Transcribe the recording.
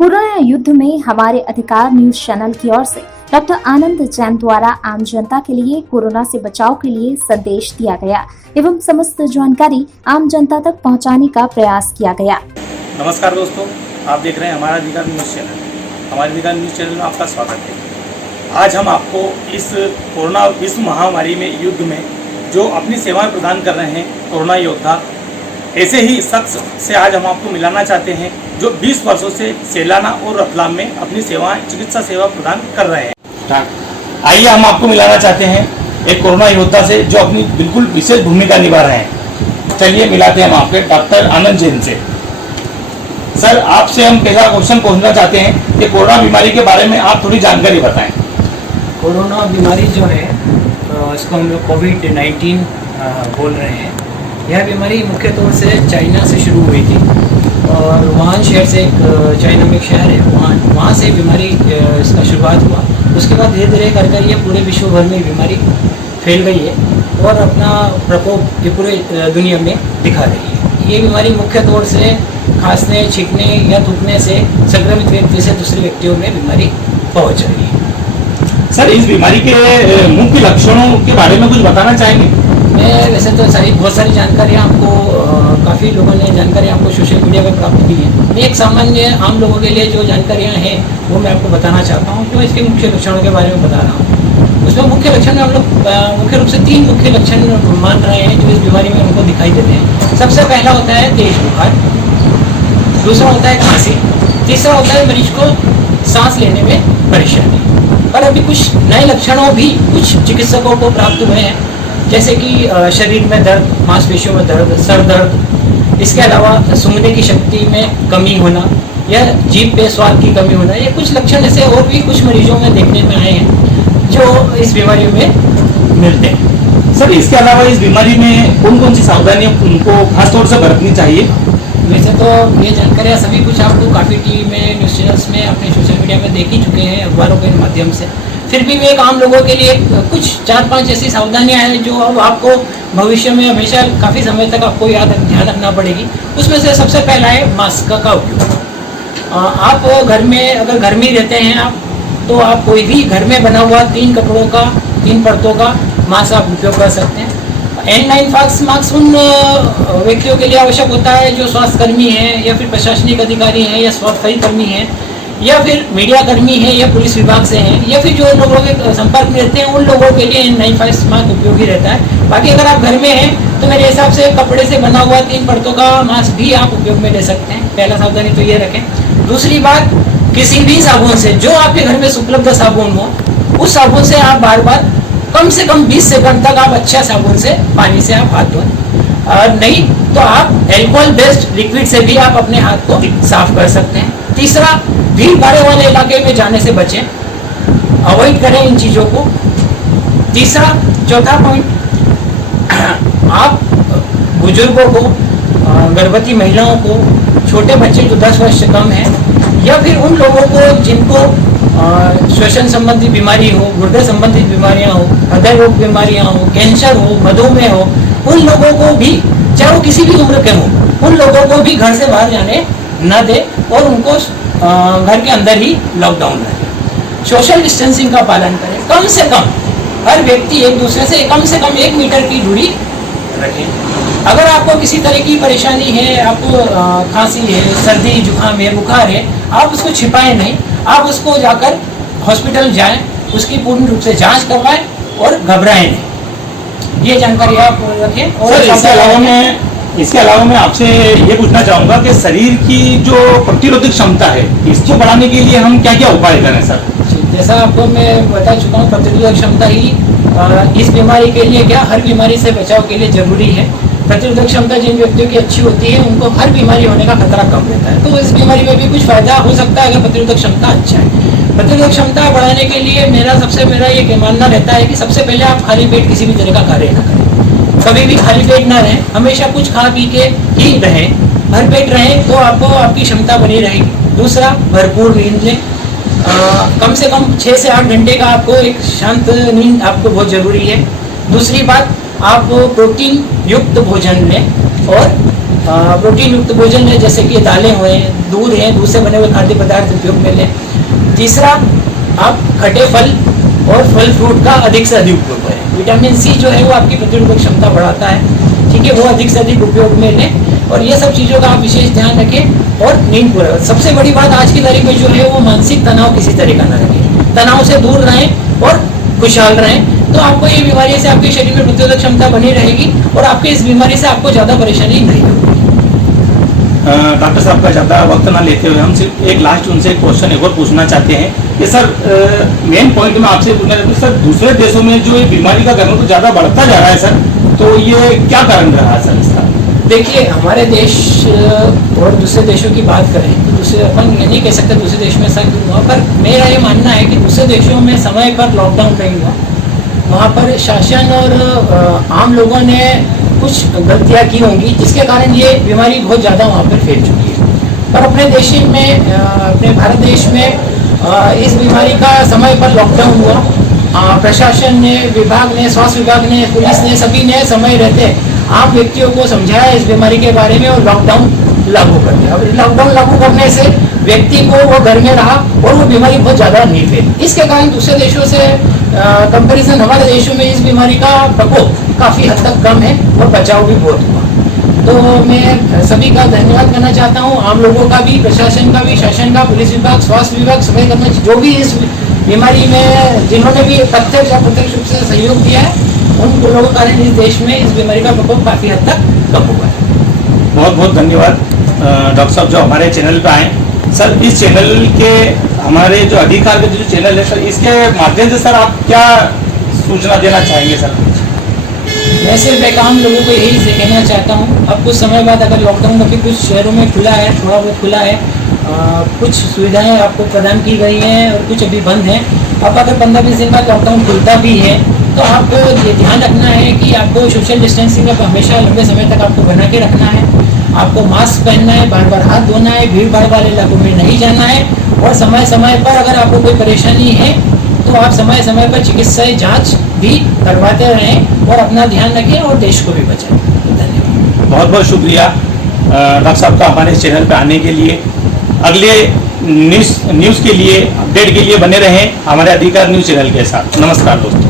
Corona युद्ध में हमारे अधिकार न्यूज चैनल की ओर से डॉक्टर आनंद जैन द्वारा आम जनता के लिए कोरोना से बचाव के लिए संदेश दिया गया एवं समस्त जानकारी आम जनता तक पहुंचाने का प्रयास किया गया। नमस्कार दोस्तों, आप देख रहे हैं हमारा अधिकार न्यूज चैनल। हमारे अधिकार न्यूज चैनल में आपका स्वागत है। आज हम आपको इस कोरोना विश्व महामारी में युद्ध में जो अपनी सेवाएं प्रदान कर रहे हैं कोरोना योद्धा, ऐसे ही शख्स से आज हम आपको मिलाना चाहते हैं जो 20 वर्षों से सेलाना और रतलाम में अपनी सेवाएं चिकित्सा सेवा प्रदान कर रहे हैं। आइए हम आपको मिलाना चाहते हैं एक कोरोना योद्धा से जो अपनी बिल्कुल विशेष भूमिका निभा रहे हैं। चलिए मिलाते हैं हम आपके डॉक्टर आनंद जैन से। सर, आपसे हम पहला क्वेश्चन पूछना चाहते हैं कि कोरोना बीमारी के बारे में आप थोड़ी जानकारी बताएं। कोरोना बीमारी जो है इसको हम लोग कोविड-19 बोल रहे हैं। यह बीमारी मुख्य तौर से चाइना से शुरू हुई थी और वुहान शहर से, एक चाइना में एक शहर है वहाँ से बीमारी इसका शुरुआत हुआ। उसके बाद धीरे धीरे कर ये पूरे विश्व भर में बीमारी फैल गई है और अपना प्रकोप ये पूरे दुनिया में दिखा रही है। ये बीमारी मुख्य तौर से खांसने, छींकने या थूकने से संक्रमित व्यक्ति से दूसरे व्यक्तियों में बीमारी पहुँच रही है। सर, इस बीमारी के मुख्य लक्षणों के बारे में कुछ बताना चाहेंगे? मैं वैसे तो बहुत सारी जानकारियाँ आपको काफ़ी लोगों ने जानकारी आपको सोशल मीडिया पर प्राप्त की है। एक सामान्य आम लोगों के लिए जो जानकारियाँ हैं वो मैं आपको बताना चाहता हूँ, जो इसके मुख्य लक्षणों के बारे में बता रहा हूँ। उसमें मुख्य लक्षण हम लोग मुख्य रूप से 3 मुख्य लक्षण मान रहे हैं जो इस बीमारी में हमको दिखाई देते हैं। सबसे पहला होता है तेज बुखार, दूसरा होता है खांसी, तीसरा होता है मरीज को सांस लेने में परेशानी। पर अभी कुछ नए लक्षणों भी कुछ चिकित्सकों को प्राप्त हुए हैं, जैसे कि शरीर में दर्द, मांसपेशियों में दर्द, सर दर्द, इसके अलावा सूंघने की शक्ति में कमी होना या जीभ पे स्वाद की कमी होना। ये कुछ लक्षण ऐसे और भी कुछ मरीजों में देखने में आए हैं जो इस बीमारी में मिलते हैं। सर, इसके अलावा इस बीमारी में कौन कौन सी सावधानियां उनको खासतौर से बरतनी चाहिए? वैसे तो ये जानकारियाँ सभी कुछ आपको काफ़ी टीवी में, न्यूज़ चैनल्स में, अपने सोशल मीडिया में देख ही चुके हैं, अखबारों के माध्यम से। फिर भी एक आम लोगों के लिए कुछ 4-5 ऐसी सावधानियां हैं जो अब आपको भविष्य में हमेशा काफ़ी समय तक आपको ध्यान रखना पड़ेगी। उसमें से सबसे पहला है मास्क का उपयोग। आप घर में अगर घर में ही रहते हैं आप, तो आप कोई भी घर में बना हुआ 3 कपड़ों का, 3 परतों का मास्क आप उपयोग कर सकते हैं। N95 मास्क उन व्यक्तियों के लिए आवश्यक होता है जो स्वास्थ्यकर्मी हैं या फिर प्रशासनिक अधिकारी हैं या स्वास्थ्य कर्मी हैं या फिर मीडिया कर्मी है या पुलिस विभाग से हैं या फिर जो लोगों के संपर्क में रहते हैं उन लोगों के लिए N95 मास्क उपयोगी रहता है। बाकी अगर आप घर में हैं तो मेरे हिसाब से कपड़े से बना हुआ 3 परतों का मास्क भी आप उपयोग में ले सकते हैं। पहला सावधानी तो ये रखें। दूसरी बात, किसी भी साबुन से, जो आपके घर में उपलब्ध साबुन हो, उस साबुन से आप बार बार कम से कम 20 सेकंड तक आप अच्छा साबुन से, पानी से आप हाथ धोएं। और नहीं तो आप एल्कोहल बेस्ड लिक्विड से भी आप अपने हाथ को साफ कर सकते हैं। तीसरा, भीड़ भाड़ वाले इलाके में जाने से बचें, अवॉइड करें इन चीज़ों को। चौथा पॉइंट, आप बुजुर्गों को, गर्भवती महिलाओं को, छोटे बच्चे जो 10 वर्ष से कम हैं या फिर उन लोगों को जिनको श्वसन संबंधी बीमारी हो, गुर्दे संबंधित बीमारियां हो, हृदय रोग बीमारियां हो, कैंसर हो, मधुमेह हो, उन लोगों को भी, चाहे वो किसी भी उम्र के हों, उन लोगों को भी घर से बाहर जाने न दे और उनको घर के अंदर ही लॉकडाउन रहे। सोशल डिस्टेंसिंग का पालन करें। कम से कम हर व्यक्ति एक दूसरे से कम 1 मीटर की दूरी रखें। अगर आपको किसी तरह की परेशानी है, आपको खांसी है, सर्दी जुकाम है, बुखार है, आप उसको छिपाएं नहीं, आप उसको जाकर हॉस्पिटल जाएं, उसकी पूर्ण रूप से जांच करवाएं और घबराएं नहीं। ये जानकारी आप रखें। और इसके अलावा मैं आपसे ये पूछना चाहूँगा कि शरीर की जो प्रतिरोधक क्षमता है, इसको बढ़ाने के लिए हम क्या क्या उपाय करें सर? जैसा आपको मैं बता चुका हूँ, प्रतिरोधक क्षमता ही इस बीमारी के लिए, क्या हर बीमारी से बचाव के लिए जरूरी है। प्रतिरोधक क्षमता जिन व्यक्तियों की अच्छी होती है उनको हर बीमारी होने का खतरा कम रहता है। तो इस बीमारी में भी कुछ फायदा हो सकता है अगर प्रतिरोधक क्षमता अच्छा है। प्रतिरोधक क्षमता बढ़ाने के लिए मेरा ये मानना रहता है कि सबसे पहले आप खाली पेट किसी भी तरह का कार्य न करें। कभी भी खाली पेट ना रहें, हमेशा कुछ खा पी के ही रहें। भर पेट रहें तो आपको आपकी क्षमता बनी रहेगी। दूसरा, भरपूर नींद लें। कम से कम 6 से 8 घंटे का आपको एक शांत नींद आपको बहुत ज़रूरी है। दूसरी बात, आप प्रोटीन युक्त भोजन लें और प्रोटीन युक्त भोजन है, जैसे कि दालें हुए, दूध है, दूध से बने हुए खाद्य पदार्थ उपयोग में लें। तीसरा, आप खट्टे फल और फल फ्रूट का अधिक से अधिक उपयोग करें। विटामिन सी जो है वो आपकी प्रतिरोधक क्षमता बढ़ाता है, ठीक है, वो अधिक से अधिक उपयोग में लें। और ये सब चीज़ों का आप विशेष ध्यान रखें और नींद पूरा। सबसे बड़ी बात आज की तारीख में जो है वो मानसिक तनाव किसी तरह का ना रखें, तनाव से दूर रहें और खुशहाल रहें, तो आपको ये बीमारी से आपके शरीर में प्रतिरोधक क्षमता बनी रहेगी और आपके इस बीमारी से आपको ज़्यादा परेशानी नहीं होगी। डॉक्टर साहब का ज़्यादा वक्त ना लेते हुए हम सिर्फ एक लास्ट उनसे एक क्वेश्चन एक और पूछना चाहते हैं कि सर, मेन पॉइंट में आपसे पूछना चाहते हैं सर, दूसरे देशों में जो ये बीमारी का घनत्व ज़्यादा बढ़ता जा रहा है सर, तो ये क्या कारण रहा है सर इसका? देखिए, हमारे देश और दूसरे देशों की बात करें तो दूसरे, अपन ये नहीं कह सकते दूसरे देश में सर हुआ, पर मेरा ये मानना है कि दूसरे देशों में समय पर लॉकडाउन नहीं हुआ। वहाँ पर शासन और आम लोगों ने कुछ गलतियाँ की होंगी, जिसके कारण ये बीमारी बहुत ज़्यादा वहाँ पर फैल चुकी है। पर अपने देश में, अपने भारत देश में इस बीमारी का समय पर लॉकडाउन हुआ। प्रशासन ने, विभाग ने, स्वास्थ्य विभाग ने, पुलिस ने, सभी ने समय रहते आम व्यक्तियों को समझाया इस बीमारी के बारे में और लॉकडाउन लागू कर दिया। और लॉकडाउन लागू करने से व्यक्ति को वो घर में रहा और वो बीमारी बहुत ज़्यादा नहीं फैली। इसके कारण दूसरे देशों से कंपैरिजन हमारे देशों में इस बीमारी का प्रकोप काफ़ी हद तक कम है और बचाव भी बहुत हुआ। तो मैं सभी का धन्यवाद करना चाहता हूँ, आम लोगों का भी, प्रशासन का भी, शासन का, पुलिस विभाग, स्वास्थ्य विभाग, सफाई कर्मचारी, जो भी इस बीमारी में जिन्होंने भी प्रत्यक्ष या अप्रत्यक्ष रूप से सहयोग दिया है, उन लोगों के कारण इस देश में इस बीमारी का प्रकोप काफ़ी हद तक कम हुआ है। बहुत बहुत धन्यवाद डॉक्टर साहब जो हमारे चैनल पे आए। सर, इस चैनल के हमारे जो अधिकार के जो चैनल है सर, इसके माध्यम से सर आप क्या सूचना देना चाहेंगे सर? मैं सिर्फ एक आम लोगों को यही कहना चाहता हूँ, अब कुछ समय बाद अगर लॉकडाउन अभी कुछ शहरों में खुला है, थोड़ा बहुत खुला है, कुछ सुविधाएं आपको प्रदान की गई हैं और कुछ अभी बंद हैं। अब अगर 15-20 दिन बाद लॉकडाउन खुलता भी है तो आपको ये ध्यान रखना है कि आपको सोशल डिस्टेंसिंग का हमेशा लंबे समय तक आपको बना के रखना है, आपको मास्क पहनना है, बार बार हाथ धोना है, भीड़ भाड़ वाले इलाकों में नहीं जाना है और समय समय पर अगर आपको कोई परेशानी है तो आप समय समय पर चिकित्सीय जांच भी करवाते रहें और अपना ध्यान रखें और देश को भी बचाएं। धन्यवाद। बहुत बहुत शुक्रिया डॉक्टर साहब का हमारे इस चैनल पर आने के लिए। अगले न्यूज़ के लिए, अपडेट के लिए बने रहें हमारे अधिकार न्यूज़ चैनल के साथ। नमस्कार दोस्तों।